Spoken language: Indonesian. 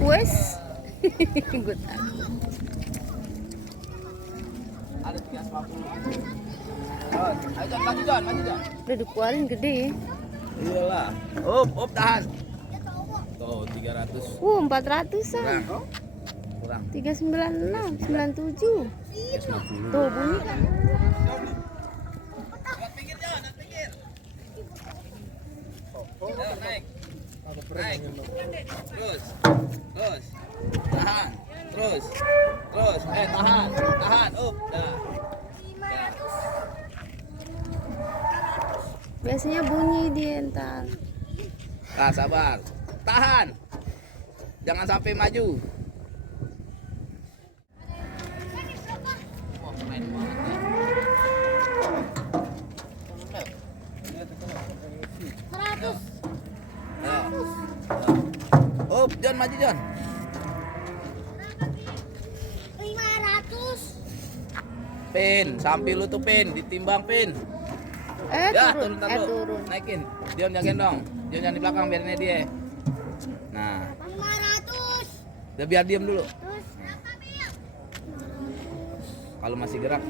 request. Gue tahu. Ada 350. Ayo John, maju John, maju John. Udah dikeluarin gede ya. Iyalah. Up, tahan. Tuh 300. 400-an. Kurang. 396, 97. 350. Tuh bunyi kan. Lewat pinggir John, lewat pinggir. Ayo, naik. Naik. Terus. Tahan. Terus. Tahan. Up. Dah. Biasanya bunyi dia ntar. Nah, sabar. Tahan. Jangan sampai maju. Wah, keren banget ya. Up, John, maju John. 500. Pin, sampai lu tuh pin, ditimbang pin. Ya, turun. Turun. Naikin. John jagain dong. John jangan di belakang, biarin dia. Nah, 500. udah biar diem dulu. Terus Kalau masih gerak